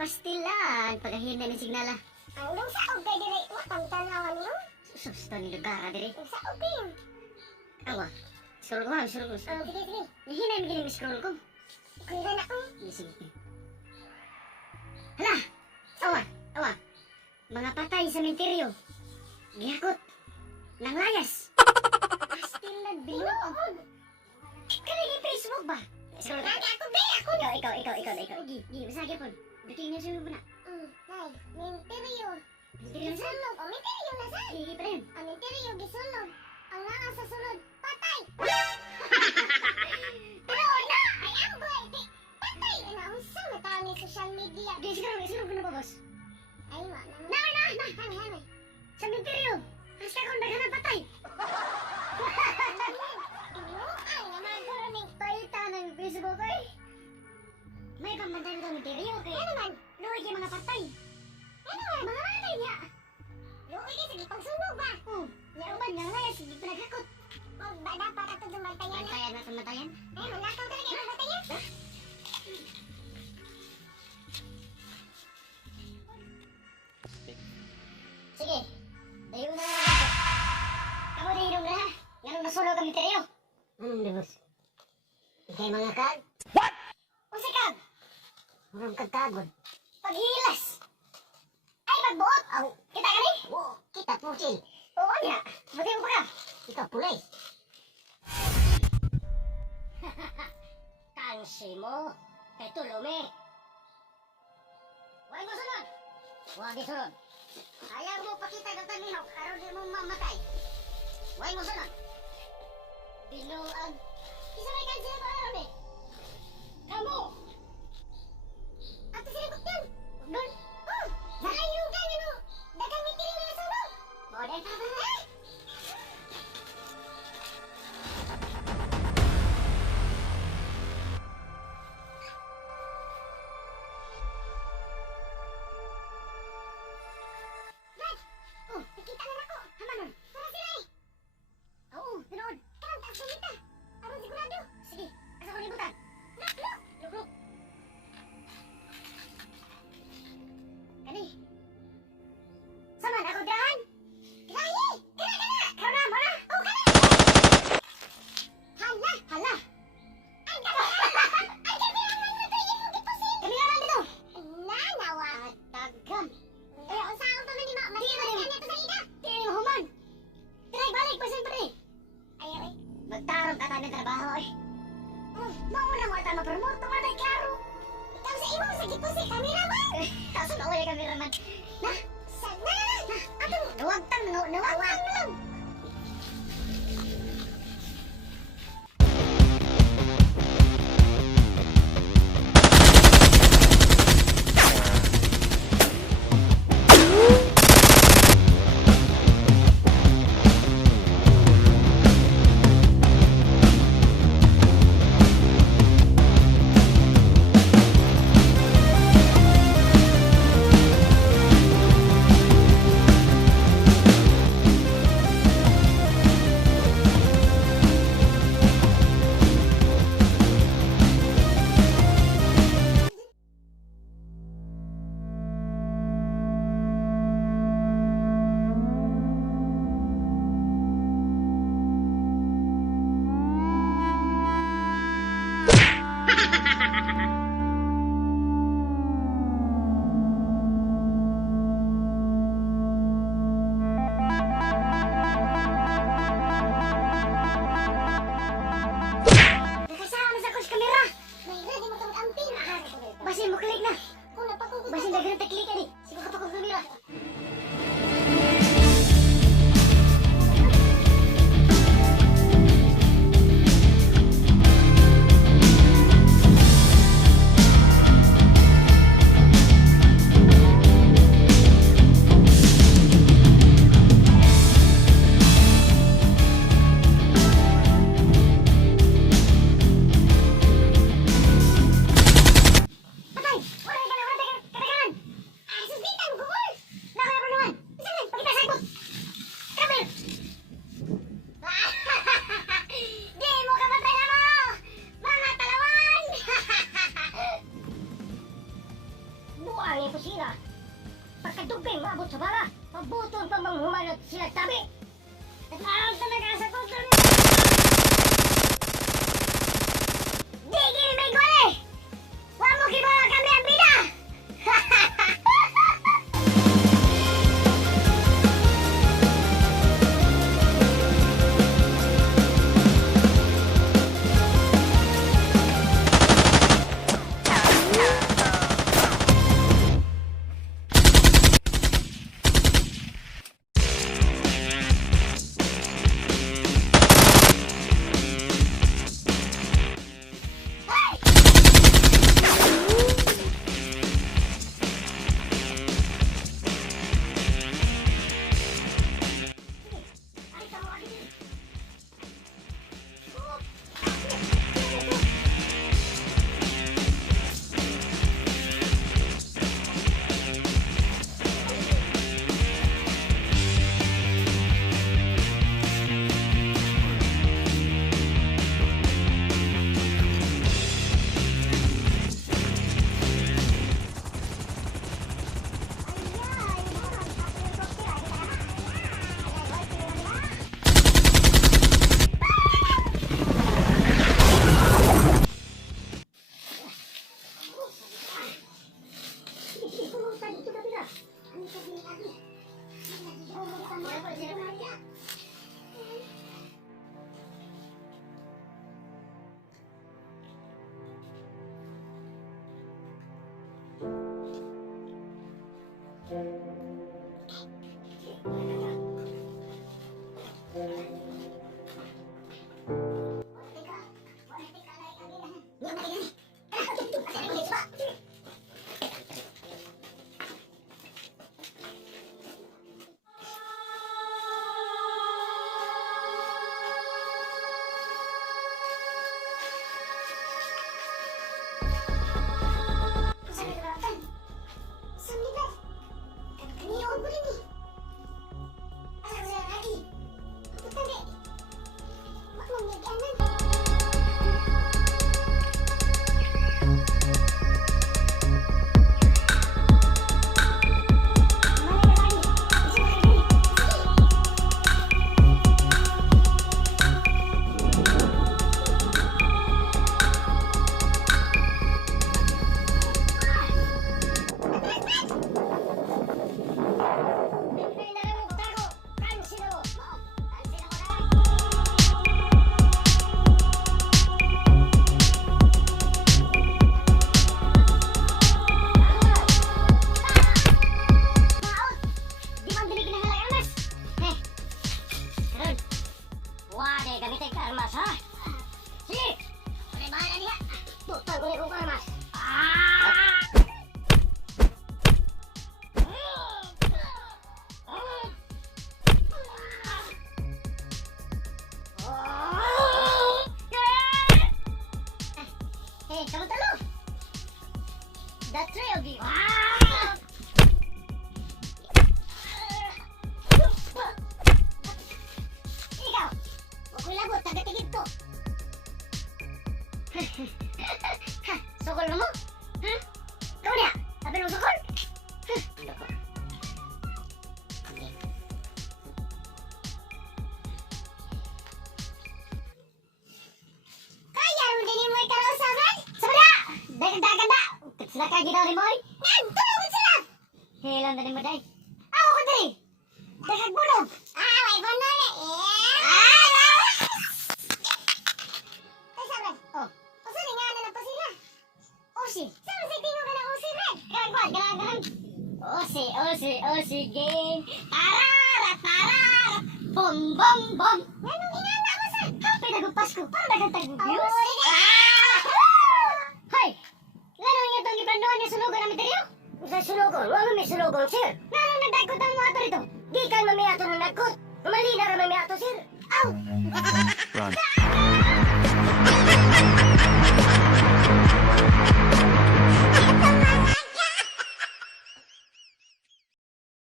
pastilan. Pagahina ni signala. Anong saog kay dire? Wakang tanawan mo? Susto ni Lugara dire. Ang saog kayo. Awa. Scroll ko ha, scroll ko. Sige, sige. Hina yung gining scroll ko. Kuya na ko. Sige. Hala! Awa! Awa! Mga patay sa menteryo. Gihakot. Nang layas. Pastilan, binuog. Kaya Facebook ba? Scroll ka. Ako be, ako na. Ikaw. Gi, masagya po. Bikin niya sunod mo na. Nay, minteryo. Menteryo sa? Gisunog. O, minteryo na sa. Gi, pa rin. Ang minteryo gisunog. Ang nga sa sunod, patay. Pero na, ay amboy. Patay. Ano, ang sa mata ni social media. Gi, scroll ko na ba, boss? Ay, ma. Na! Sa menteryo. Hasta kung naghanap patay. Ay, naman guro ni. Paita ng Facebook ay. May pambantan ng menteryo. Kaya naman, luwi kayo mga patay. Ano man? Mga patay niya. Luoy ka, sige, pagsunog ba? Yaman nga nga, sige pinagkakot. Bada para ito dumantayan. Bantayan na tumatayan. Ay, manakaw talaga yung dumantayan. Sige, dayo na nga ako. Kamu na ilong na ha. Ganun nasulog ang menteryo. Boss? Ikay mga kag? What? Usa kag? Murang kagkagod. Paghilas. Ay, magbuot. Kita ka ni? Oo, kita pusil. Oo niya. Buti mo pa ka. Ikaw pulay. Kansi mo. Kay tulome. Huwag mo sunod. Huwag di sunod. Ayaw mo pakita ng tanihok karon di mo mamatay. Huwag mo sunod. Binuang. Isa may kansi na pa karon eh. Kamu. Ato sila buktan. Doon. Nakayugan ano. Dagang mitiri na sunog. Bodeng pa ba? Nakita na ako. Hamanon. Para sila eh. Oo, tinood. Karang taas sumita. Aron sigurado. Sige, asa ko libutan. Luk. Kani. Saman ako daan. Lahi! Kana! Karon na, mara. Oh, kana! Hala. Ang gabi! Ang gabi! Ang mga tayo mo gipusin! Kami naman dito. Nanawa! Tagam. Kaya usahaw pa man ni Ma. Di na rin. Matiyaman ka na ito sa ida! Di yung human. Try balik pa siyempre. Ayaw eh. Magtarong ka tayo ng trabaho eh. Mauna mo ata mapromote naman ay klaro. Ikaw sa imo sa gipusin kamera mo! Kaso na ulit kami raman. Na, Sana! Ato mo! nawagtan lang. tubig, maabot sa bala. Pabuton pa manghumanot sila tabi. At maaw talaga sa kontrol nila. Di gini may gole! Huwag mo kibawa kami ang bida! Hey, kamu talo. The three of you. Ikaw, huwag ko'y lagot, tagatigid to. Sukol mo? Ha? Ikaw niya, sabi mo sukol? Loko. Kaya rin din mo ikarausaman? Sabada! Dagan-dagan na! Sila ka ginaw ni Moy? Yan! Tulungan sila! Hilang na ni mo, day. Ako ko, day! Dagag bulog! May bulog eh! Ay, sabi! Oh! Usa ni nga na pa sila! Osi! Saan si Tino ka ng Osi, Red? Gagawad, galagan! Osi, Osi, Osi game! Tararat, tararat! Bom, bom, bom! Ganong inana mo sa... Happy nagugpas ko! Parang nagantag-views! Hoy! Ganong niya itong iplandoan niya sunugan namin tayo? Sa sunugon? Wala may sunugon, sir! Nanong nagdagkot ang mga ato rito? Di ka mamiyato ng nagkot! Umalina ka mamiyato, sir! Aw!